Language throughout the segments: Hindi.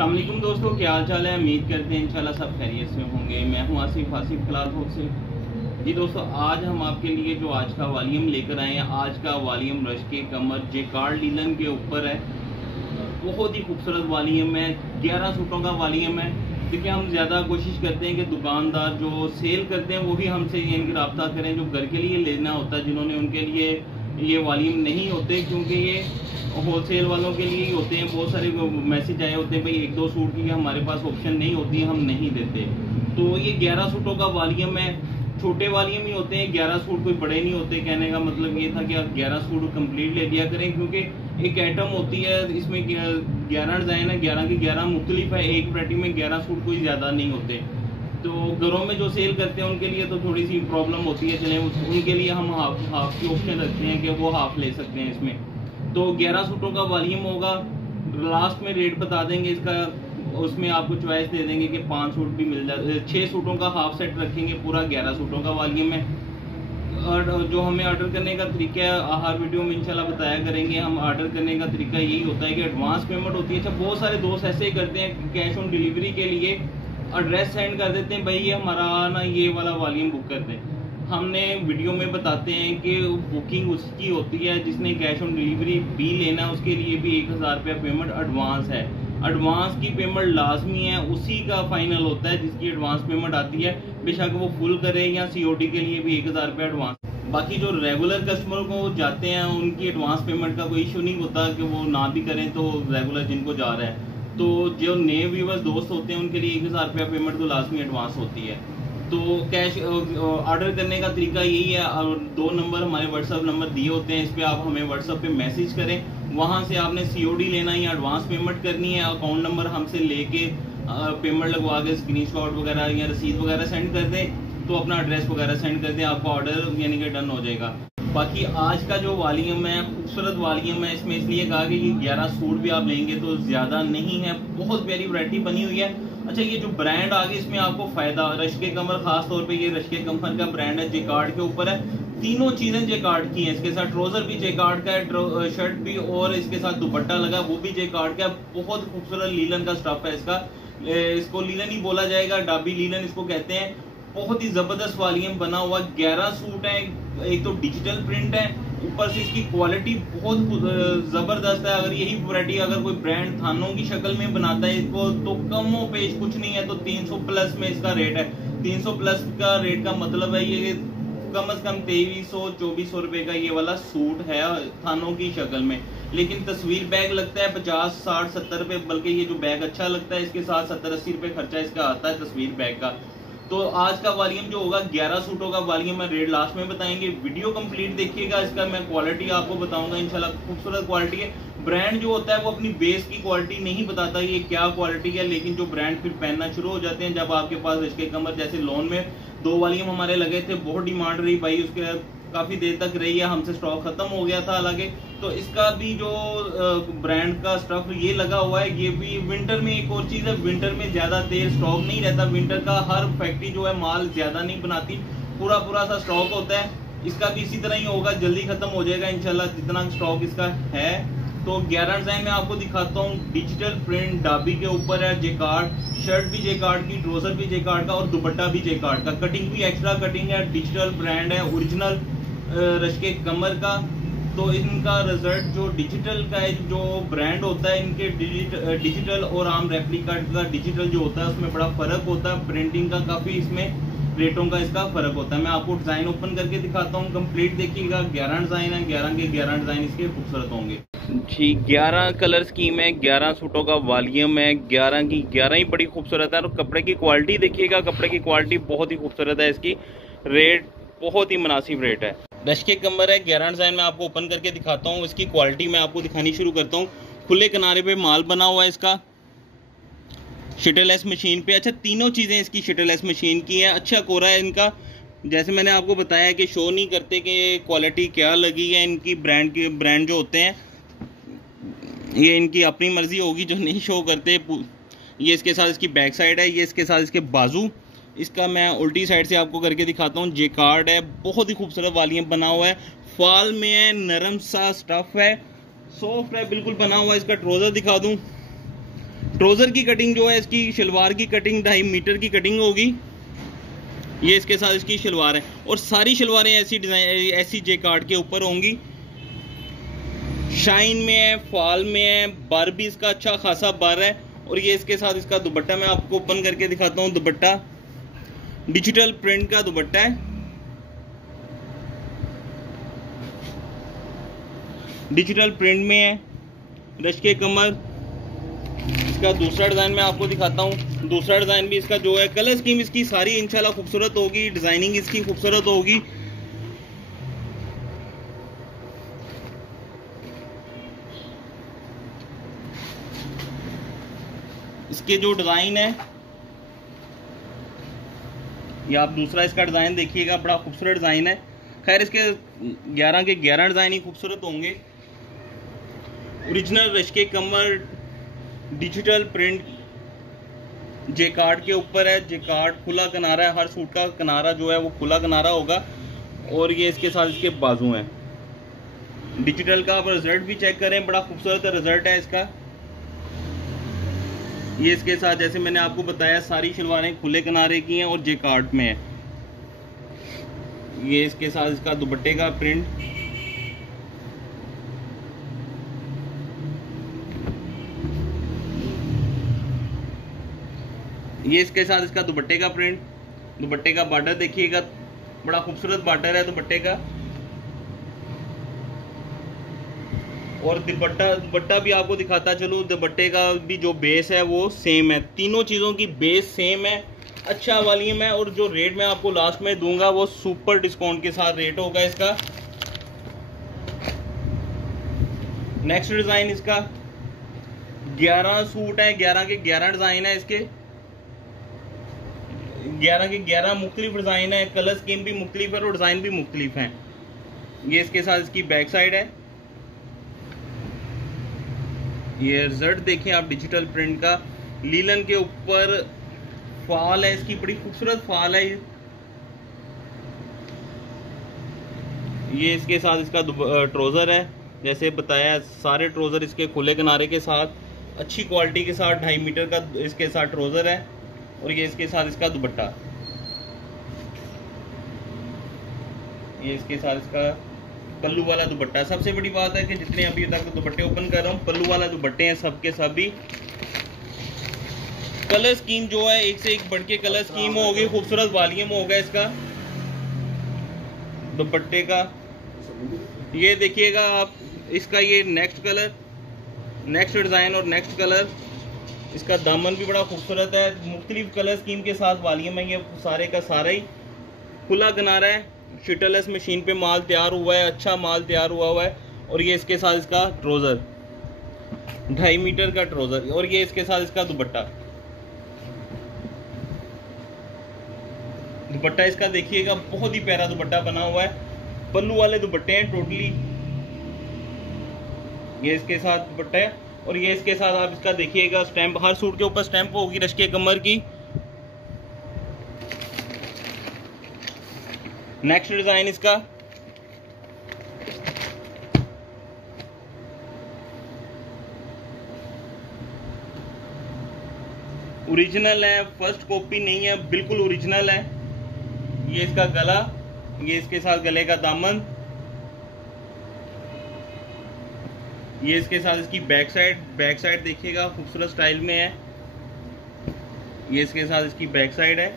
अस्सलाम वालेकुम दोस्तों, क्या हाल चाल है। उम्मीद करते हैं इंशाल्लाह सब खैरियत से होंगे। मैं हूं आसिफ फिलहाल से। जी दोस्तों, आज हम आपके लिए जो आज का वॉल्यूम लेकर आए हैं, आज का वॉल्यूम रश के कमर जेकार्ड लीलन के ऊपर है। बहुत ही खूबसूरत वॉल्यूम है, 11 सूटों का वॉल्यूम है। देखिए, हम ज़्यादा कोशिश करते हैं कि दुकानदार जो सेल करते हैं वो भी हमसे यानी रब्ता करें, जो घर के लिए लेना होता है जिन्होंने, उनके लिए ये वॉल्यूम नहीं होते, क्योंकि ये होलसेल वालों के लिए ही होते हैं। बहुत सारे मैसेज आए होते हैं भाई 1-2 सूट की हमारे पास ऑप्शन नहीं होती है, हम नहीं देते। तो ये 11 सूटों का वॉल्यूम है, छोटे वॉल्यूम ही होते हैं, 11 सूट कोई बड़े नहीं होते। कहने का मतलब ये था कि आप 11 सूट कंप्लीट ले लिया करें, क्योंकि एक आइटम होती है, इसमें 11 डिज़ाइन है, 11 की 11 मुख्तलिफ है। एक वैरायटी में 11 सूट कोई ज़्यादा नहीं होते। तो घरों में जो सेल करते हैं उनके लिए तो थोड़ी सी प्रॉब्लम होती है, चलें उनके लिए हम हाफ की ऑप्शन रखते हैं कि वो हाफ ले सकते हैं इसमें। तो 11 सूटों का वॉल्यूम होगा। लास्ट में रेट बता देंगे इसका, उसमें आपको चॉइस दे देंगे कि 5 सूट भी मिल जाए, 6 सूटों का हाफ सेट रखेंगे, पूरा 11 सूटों का वॉल्यूम है। और जो हमें ऑर्डर करने का तरीका है, हर वीडियो में इंशाल्लाह बताया करेंगे। हम ऑर्डर करने का तरीका यही होता है कि एडवांस पेमेंट होती है। अच्छा, बहुत सारे दोस्त ऐसे ही करते हैं, कैश ऑन डिलीवरी के लिए एड्रेस सेंड कर देते हैं, भाई ये हमारा ना ये वाला वॉल्यूम बुक कर दें। हमने वीडियो में बताते हैं कि बुकिंग उसकी होती है जिसने कैश ऑन डिलीवरी भी लेना है, उसके लिए भी 1000 रुपया पेमेंट एडवांस है। एडवांस की पेमेंट लाजमी है, उसी का फाइनल होता है जिसकी एडवांस पेमेंट आती है, बेशक वो फुल करे या सीओडी के लिए भी 1000 रुपया एडवांस। बाकी जो रेगुलर कस्टमर को जाते हैं उनकी एडवांस पेमेंट का कोई इशू नहीं होता कि वो ना भी करें, तो रेगुलर जिनको जा रहा है। तो जो नए व्यूवर्स दोस्त होते हैं उनके लिए 1000 रुपया पेमेंट तो लाजमी एडवांस होती है। तो कैश ऑर्डर करने का तरीका यही है, और 2 नंबर हमारे व्हाट्सअप नंबर दिए होते हैं, इस पर आप हमें व्हाट्सअप पे मैसेज करें। वहाँ से आपने सीओडी लेना है या एडवांस पेमेंट करनी है, अकाउंट नंबर हमसे लेके पेमेंट लगवा के स्क्रीनशॉट वगैरह या रसीद वगैरह सेंड कर दें, तो अपना एड्रेस वगैरह सेंड कर दें, आपका ऑर्डर यानी कि डन हो जाएगा। बाकी आज का जो वॉल्यूम है, खूबसूरत वॉल्यूम है। इसमें इसलिए कहा कि ये 11 सूट भी आप लेंगे तो ज़्यादा नहीं है, बहुत प्यारी वैरायटी बनी हुई है। अच्छा, ये जो ब्रांड आगे इसमें आपको फायदा, रश के कमर, खास तौर पे ये रश के कमर का ब्रांड है, जेकार्ड के ऊपर है। तीनों चीजें जेकार्ड की हैं, इसके साथ ट्राउजर भी जेकार्ड का है, शर्ट भी, और इसके साथ दुपट्टा लगा वो भी जेकार्ड का। बहुत खूबसूरत लीलन का स्टफ है इसका, इसको लीलन ही बोला जाएगा, डाबी लीलन इसको कहते हैं। बहुत ही जबरदस्त वॉल्यूम बना हुआ, 11 सूट है। एक तो डिजिटल प्रिंट है, ऊपर से इसकी क्वालिटी बहुत जबरदस्त है। अगर यही वैरायटी अगर कोई ब्रांड थानों की शक्ल में बनाता है इसको, तो कमो पेश कुछ नहीं है, तो 300 प्लस में इसका रेट है। 300 प्लस का रेट का मतलब है ये कम से कम 2300-2400 रुपए का ये वाला सूट है थानों की शक्ल में। लेकिन तस्वीर बैग लगता है 50, 60, 70 रुपए, बल्कि ये जो बैग अच्छा लगता है इसके साथ 70-80 रुपए खर्चा इसका आता है तस्वीर बैग का। तो आज का वॉल्यूम जो होगा 11 सूटों का वॉल्यूम है, रेट लास्ट में बताएंगे। वीडियो कंप्लीट देखिएगा, इसका मैं क्वालिटी आपको बताऊंगा इंशाल्लाह। खूबसूरत क्वालिटी है। ब्रांड जो होता है वो अपनी बेस की क्वालिटी नहीं बताता ये क्या क्वालिटी है, लेकिन जो ब्रांड फिर पहनना शुरू हो जाते हैं जब आपके पास इसके कमर, जैसे लोन में 2 वॉल्यूम हमारे लगे थे, बहुत डिमांड रही भाई, उसके काफी देर तक रही है, हमसे स्टॉक खत्म हो गया था हालांकि। तो इसका भी जो ब्रांड का स्टफ ये लगा हुआ है, ये भी विंटर में। एक और चीज है, विंटर में ज्यादा देर स्टॉक नहीं रहता। विंटर का हर फैक्ट्री जो है माल ज्यादा नहीं बनाती, पूरा सा स्टॉक होता है। इसका भी इसी तरह ही होगा, जल्दी खत्म हो जाएगा इंशाल्लाह जितना स्टॉक इसका है। तो 11 डिजाइन में आपको दिखाता हूँ। डिजिटल प्रिंट डाबी के ऊपर है, जेकार्ड, शर्ट भी जेकार्ड की, ट्राउजर भी जेकार्ड का, और दुपट्टा भी जेकार्ड का। कटिंग भी एक्स्ट्रा कटिंग है, डिजिटल ब्रांड है, ओरिजिनल रश के कमर का। तो इनका रिजल्ट जो डिजिटल का है, जो ब्रांड होता है, इनके डिजिटल और आम रेप्लिका का डिजिटल जो होता है उसमें बड़ा फर्क होता है। प्रिंटिंग का काफी इसमें रेटों का इसका फर्क होता है। मैं आपको डिजाइन ओपन करके दिखाता हूँ, कंप्लीट देखिएगा। 11 डिजाइन है, 11 के 11 डिजाइन इसके खूबसूरत होंगे जी। 11 कलर स्कीम है, 11 सूटों का वॉल्यूम है, 11 की 11 ही बड़ी खूबसूरत है। और कपड़े की क्वालिटी देखिएगा, कपड़े की क्वालिटी बहुत ही खूबसूरत है। इसकी रेट बहुत ही मुनासिब रेट है। रश के कमर है, 11 डिजाइन में आपको ओपन करके दिखाता हूँ। इसकी क्वालिटी मैं आपको दिखानी शुरू करता हूँ। खुले किनारे पे माल बना हुआ है इसका, शटरलेस मशीन पे। अच्छा, तीनों चीज़ें इसकी शटरलेस मशीन की है। अच्छा कोरा है इनका, जैसे मैंने आपको बताया कि शो नहीं करते कि क्वालिटी क्या लगी है इनकी। ब्रांड जो होते हैं ये इनकी अपनी मर्जी होगी जो नहीं शो करते। ये इसके साथ इसकी बैक साइड है, ये इसके साथ इसके बाजू। इसका मैं उल्टी साइड से आपको करके दिखाता हूँ। जेकार्ड है, बहुत ही खूबसूरत वॉल्यूम बना हुआ है, फॉल में है, नरम सा स्टफ है, सॉफ्ट है, बिल्कुल बना हुआ है। इसका ट्राउजर दिखा दूँ, ट्राउजर की कटिंग जो है इसकी, शलवार की कटिंग 2.5 मीटर की कटिंग होगी। ये इसके साथ इसकी शलवार है और सारी शलवारें ऐसी डिजाइन, ऐसी जेकार्ड के ऊपर होंगी। शाइन में है, फॉल में है, बर भी इसका अच्छा खासा बर है। और ये इसके साथ इसका दुपट्टा मैं आपको ओपन करके दिखाता हूँ। दुपट्टा डिजिटल प्रिंट का दुपट्टा है, डिजिटल प्रिंट में है, रश के कमर। इसका दूसरा डिज़ाइन मैं आपको दिखाता हूँ। दूसरा डिज़ाइन भी इसका जो है, कलर स्कीम इसकी सारी इंशाल्लाह खूबसूरत होगी, डिज़ाइनिंग इसकी खूबसूरत होगी। इसके जो डिज़ाइन है, ये आप दूसरा इसका डिज़ाइन देखिएगा, बड़ा खूबसूरत डिज़ाइन है। खैर इसके 11 के 11 डिज़ाइन ही खूबसूरत होंगे। ओरिजिनल रश के कमर, डिजिटल प्रिंट, जेकार्ड के ऊपर है। जेकार्ड खुला किनारा है, हर सूट का किनारा जो है वो खुला किनारा होगा। और ये इसके साथ इसके बाजू हैं। डिजिटल का आप रिजल्ट भी चेक करें, बड़ा खूबसूरत रिजल्ट है इसका। ये इसके साथ जैसे मैंने आपको बताया सारी शलवारें खुले किनारे की हैं और जेकार्ड में है। ये इसके साथ इसका दुपट्टे का प्रिंट, ये इसके साथ इसका दुपट्टे का प्रिंट। दुपट्टे का बॉर्डर देखिएगा, बड़ा खूबसूरत बॉर्डर है दुपट्टे का। और दुपट्टा भी आपको दिखाता चलूँ। दुपट्टे का भी जो बेस है वो सेम है, तीनों चीज़ों की बेस सेम है, अच्छा वॉल्यूम है। और जो रेट मैं आपको लास्ट में दूंगा वो सुपर डिस्काउंट के साथ रेट होगा इसका। नेक्स्ट डिज़ाइन इसका 11 सूट है, 11 के 11 डिज़ाइन है इसके, 11 के 11 मुख्तलिफ डिज़ाइन है। कलर स्कीम भी मुख्तलिफ है और डिज़ाइन भी मुख्तलिफ हैं। ये इसके साथ इसकी बैक साइड है। ये रिजल्ट देखिए आप, डिजिटल प्रिंट का, लीलन के ऊपर फॉल है इसकी, बड़ी खूबसूरत फॉल है। ये इसके साथ इसका ट्राउज़र है, जैसे बताया सारे ट्राउज़र इसके खुले किनारे के साथ, अच्छी क्वालिटी के साथ 2.5 मीटर का इसके साथ ट्राउज़र है। और ये इसके साथ इसका दुपट्टा, ये इसके साथ इसका पल्लू वाला दुपट्टा। सबसे बड़ी बात है कि जितने अभी तक दुपट्टे ओपन कर रहा हूँ, पल्लू वाला दुपट्टे हैं सबके सभी। कलर स्कीम जो है एक से एक बढ़ के कलर स्कीम होगी, खूबसूरत वॉल्यूम होगा इसका दुपट्टे का। ये देखिएगा आप इसका, ये नेक्स्ट कलर, नेक्स्ट डिज़ाइन और नेक्स्ट कलर। इसका दामन भी बड़ा खूबसूरत है, मुख्तलिफ कलर स्कीम के साथ वॉल्यूम है। ये सारे का सारा ही खुला किनारा है, शिटलस मशीन पे माल तैयार हुआ है, अच्छा माल तैयार हुआ है। और ये इसके साथ इसका ट्राउज़र 2.5 मीटर का ट्राउज़र। और ये इसके साथ इसका दुपट्टा। दुपट्टा इसका देखिएगा, बहुत ही प्यारा दुपट्टा बना हुआ है। पल्लू वाले दुपट्टे हैं टोटली। ये इसके साथ दुपट्टा है। और ये इसके साथ आप इसका देखिएगा स्टैंप, हर सूट के ऊपर स्टैंप होगी रश के कमर की। नेक्स्ट डिज़ाइन इसका ओरिजिनल है, फर्स्ट कॉपी नहीं है, बिल्कुल ओरिजिनल है। ये इसका गला, ये इसके साथ गले का दामन, ये इसके साथ इसकी बैक साइड। बैक साइड देखिएगा खूबसूरत स्टाइल में है। ये इसके साथ इसकी बैक साइड है,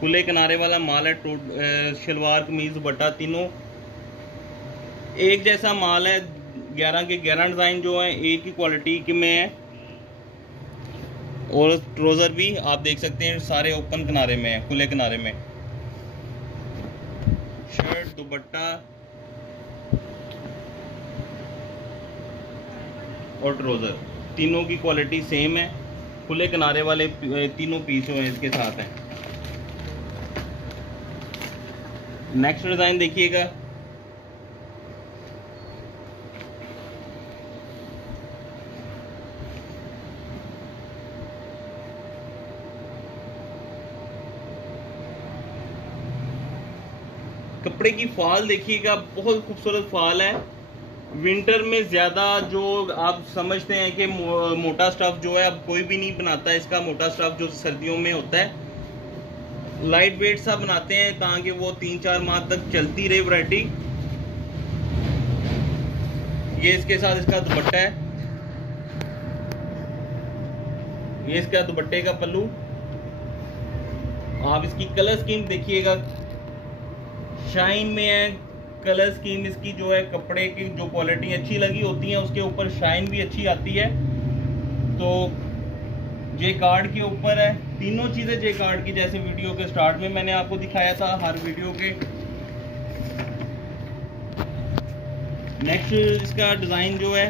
खुले किनारे वाला माल है। शलवार कमीज दुपट्टा तीनों एक जैसा माल है। 11 के 11 डिज़ाइन जो है एक ही क्वालिटी के में है। और ट्राउज़र भी आप देख सकते हैं सारे ओपन किनारे में है, खुले किनारे में। शर्ट, दुपट्टा और ट्राउज़र तीनों की क्वालिटी सेम है। खुले किनारे वाले तीनों पीस जो हैं इसके साथ हैं। नेक्स्ट डिज़ाइन देखिएगा, कपड़े की फॉल देखिएगा, बहुत खूबसूरत फॉल है। विंटर में ज़्यादा जो आप समझते हैं कि मोटा स्टफ जो है अब कोई भी नहीं बनाता है इसका, मोटा स्टफ जो सर्दियों में होता है लाइट वेट सा बनाते हैं ताकि वो 3-4 माह तक चलती रहे वैरायटी। ये इसके साथ इसका दुपट्टा है, ये इसका दुपट्टे का पल्लू। आप इसकी कलर स्कीम देखिएगा, शाइन में है कलर स्कीम इसकी, जो है कपड़े की जो क्वालिटी अच्छी लगी होती है उसके ऊपर शाइन भी अच्छी आती है। तो जे कार्ड के ऊपर है, तीनों चीजें जे कार्ड की, जैसे वीडियो के स्टार्ट में मैंने आपको दिखाया था हर वीडियो के। नेक्स्ट इसका डिजाइन जो है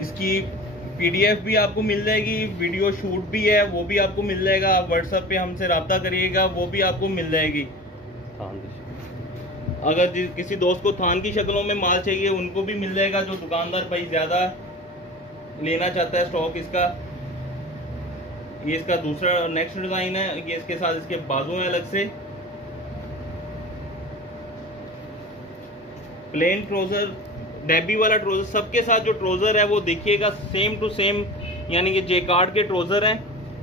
इसकी पीडीएफ भी आपको मिल जाएगी, वीडियो शूट भी है वो भी आपको मिल जाएगा। आप व्हाट्सएप पे हमसे रब्ता करिएगा, वो भी आपको मिल जाएगी। अगर किसी दोस्त को थान की शक्लों में माल चाहिए उनको भी मिल जाएगा, जो दुकानदार भाई ज्यादा लेना चाहता है स्टॉक इसका। ये इसका दूसरा नेक्स्ट डिजाइन है, ये इसके साथ इसके बाजू हैं अलग से। प्लेन ट्राउजर, डेबी वाला ट्राउजर, सबके साथ जो ट्राउजर है वो देखिएगा सेम टू सेम, यानी कि जेकार्ड के ट्राउजर हैं,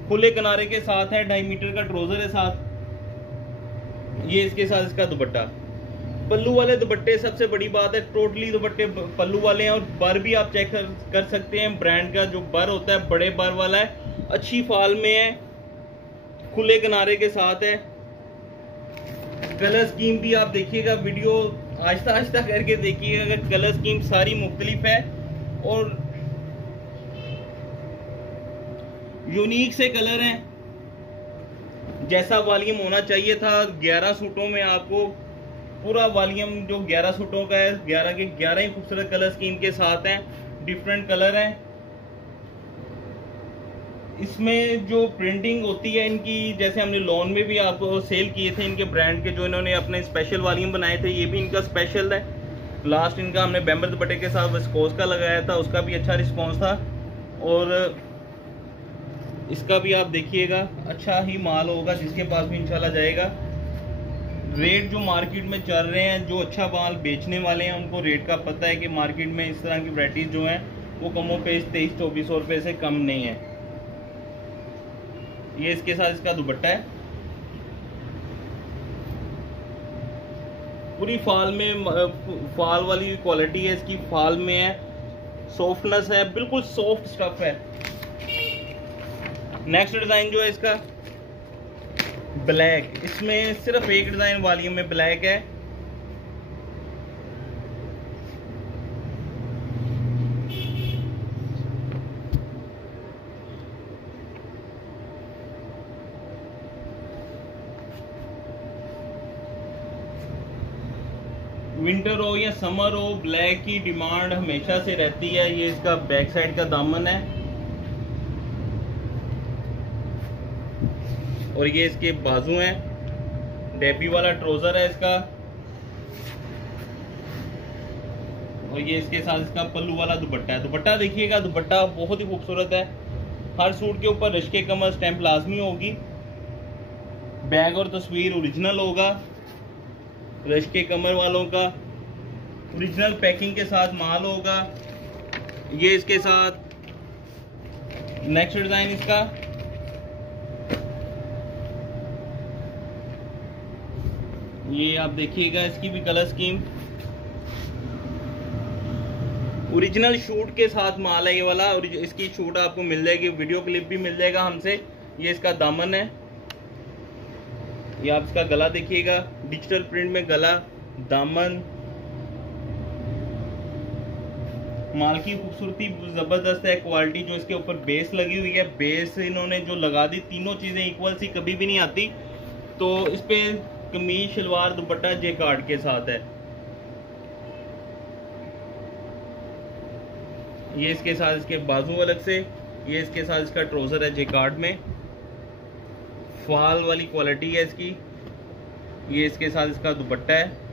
खुले किनारे के साथ है, 2.5 मीटर का ट्राउजर है साथ। ये इसके साथ इसका दुपट्टा, पल्लू वाले दुपट्टे सबसे बड़ी बात है, टोटली दुपट्टे पल्लू वाले हैं। और बर भी आप चेक कर सकते हैं, ब्रांड का जो बर होता है बड़े बर वाला है, अच्छी फाल में है, खुले किनारे के साथ है। कलर स्कीम भी आप देखिएगा, वीडियो आहिस्ता आहिस्ता करके देखिएगा, कलर स्कीम सारी मुख्तलिफ है और यूनिक से कलर हैं। जैसा वॉल्यूम होना चाहिए था 11 सूटों में, आपको पूरा वॉल्यूम जो 11 सूटों का है 11 के 11 ही खूबसूरत कलर स्कीम के साथ हैं, डिफरेंट कलर हैं। इसमें जो प्रिंटिंग होती है इनकी, जैसे हमने लॉन में भी आपको सेल किए थे इनके ब्रांड के, जो इन्होंने अपने स्पेशल वॉल्यूम बनाए थे, ये भी इनका स्पेशल है। लास्ट इनका हमने बैम्बर दुपट्टे के साथ विस्कोस का लगाया था, उसका भी अच्छा रिस्पांस था। और इसका भी आप देखिएगा अच्छा ही माल होगा, जिसके पास भी इंशाल्लाह जाएगा। रेट जो मार्केट में चल रहे हैं, जो अच्छा माल बेचने वाले हैं उनको रेट का पता है कि मार्केट में इस तरह की वैरायटीज जो हैं वो कमो पेश 2300-2400 रुपये से कम नहीं है। ये इसके साथ इसका दुपट्टा है, पूरी फाल में, फाल वाली क्वालिटी है इसकी, फाल में है, सॉफ्टनेस है, बिल्कुल सॉफ्ट स्टफ है। नेक्स्ट डिजाइन जो है इसका ब्लैक, इसमें सिर्फ एक डिजाइन वॉल्यूम में ब्लैक है। विंटर हो या समर हो, ब्लैक की डिमांड हमेशा से रहती है। ये इसका बैक साइड का दामन है और ये इसके बाजू हैं, डेबी वाला ट्राउजर है इसका, और ये इसके साथ इसका पल्लू वाला दुपट्टा है। दुपट्टा देखिएगा, दुपट्टा बहुत ही खूबसूरत है। हर सूट के ऊपर रिश्के कमर स्टैंप लाजमी होगी, बैग और तस्वीर ओरिजिनल होगा, रिश्के कमर वालों का ओरिजिनल पैकिंग के साथ माल होगा। ये इसके साथ नेक्स्ट डिजाइन इसका, ये आप देखिएगा, इसकी भी कलर स्कीम ओरिजिनल शूट के साथ माल है ये वाला, और इसकी शूट आपको मिल जाएगी, वीडियो क्लिप भी मिल जाएगा हमसे। ये इसका दामन है, ये आप इसका गला देखिएगा, डिजिटल प्रिंट में गला, दामन, माल की खूबसूरती जबरदस्त है। क्वालिटी जो इसके ऊपर बेस लगी हुई है, बेस इन्होंने जो लगा दी, तीनों चीजें इक्वल सी कभी भी नहीं आती। तो इस पे कमीज शलवार दुपट्टा जेकार्ड के साथ है। ये इसके साथ इसके बाजू अलग से, ये इसके साथ इसका ट्राउजर है जेकार्ड में, फाल वाली क्वालिटी है इसकी। ये इसके साथ इसका दुपट्टा है।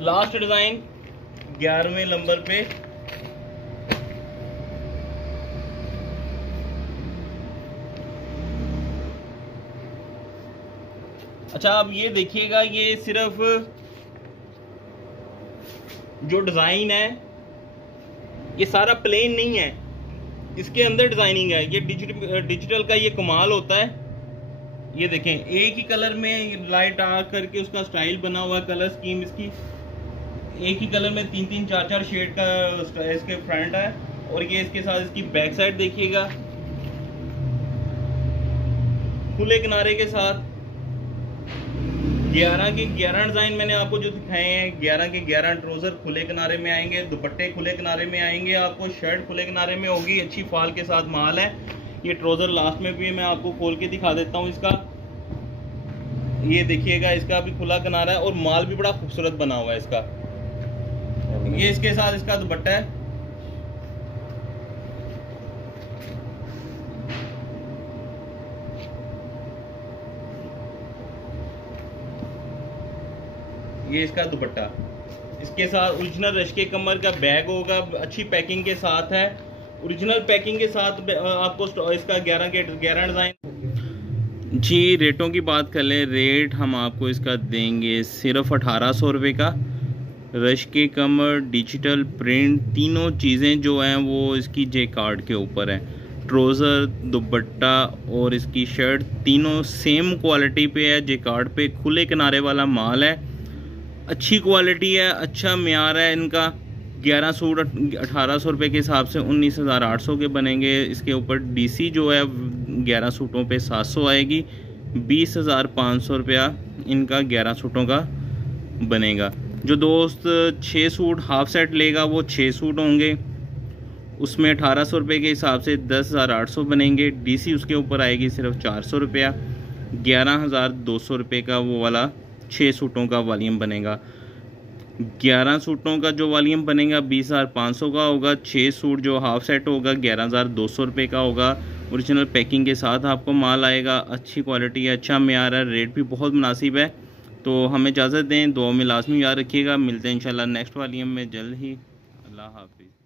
लास्ट डिज़ाइन 11वें नंबर पे। अच्छा अब ये देखिएगा, ये सिर्फ जो डिज़ाइन है ये सारा प्लेन नहीं है, इसके अंदर डिज़ाइनिंग है। ये डिजिटल का ये कमाल होता है। ये देखें, एक ही कलर में लाइट आ करके उसका स्टाइल बना हुआ है, कलर स्कीम इसकी एक ही कलर में 3-3 4-4 शेड का इसके फ्रंट है। और ये इसके साथ इसकी बैक साइड देखिएगा, खुले किनारे के साथ 11 के 11 डिजाइन मैंने आपको जो दिखाए हैं। 11 के 11 ट्राउजर खुले किनारे में आएंगे, दुपट्टे खुले किनारे में आएंगे, आपको शर्ट खुले किनारे में होगी, अच्छी फाल के साथ माल है। ये ट्राउजर लास्ट में भी मैं आपको खोल के दिखा देता हूँ इसका। ये देखिएगा, इसका भी खुला किनारा है और माल भी बड़ा खूबसूरत बना हुआ है इसका। ये इसके साथ इसका दुपट्टा है। ये इसका दुपट्टा, इसके साथ ओरिजिनल रश्के कमर का बैग होगा, अच्छी पैकिंग के साथ है। ओरिजिनल पैकिंग के साथ आपको इसका 11 के 11 डिज़ाइन। जी रेटों की बात कर लें, रेट हम आपको इसका देंगे सिर्फ 1800 रुपये का। रश्के कमर, डिजिटल प्रिंट, तीनों चीज़ें जो हैं वो इसकी जे कार्ड के ऊपर है। ट्राउज़र, दुपट्टा और इसकी शर्ट तीनों सेम क्वालिटी पे है, जे कार्ड पे खुले किनारे वाला माल है, अच्छी क्वालिटी है, अच्छा म्यार है इनका। 11 सूट 1800 रुपये के हिसाब से 19,800 के बनेंगे। इसके ऊपर डीसी जो है 11 सूटों पे 700 आएगी, 20,500 रुपया इनका 11 सूटों का बनेगा। जो दोस्त 6 सूट हाफ सेट लेगा वो 6 सूट होंगे, उसमें 1800 रुपये के हिसाब से 10,800 बनेंगे। डीसी उसके ऊपर आएगी सिर्फ 400 रुपया, 11,200 रुपये का वो वाला 6 सूटों का वॉल्यूम बनेगा। 11 सूटों का जो वॉल्यूम बनेगा 20,500 का होगा। 6 सूट जो हाफ सेट होगा 11,200 रुपये का होगा। ओरिजिनल पैकिंग के साथ आपको माल आएगा, अच्छी क्वालिटी है, अच्छा म्यार है, रेट भी बहुत मुनासिब है। तो हमें इजाज़त दें, दुआ में लाजमी याद रखिएगा। मिलते हैं इंशाल्लाह नेक्स्ट वॉल्यूम में जल्द ही। अल्लाह हाफिज़।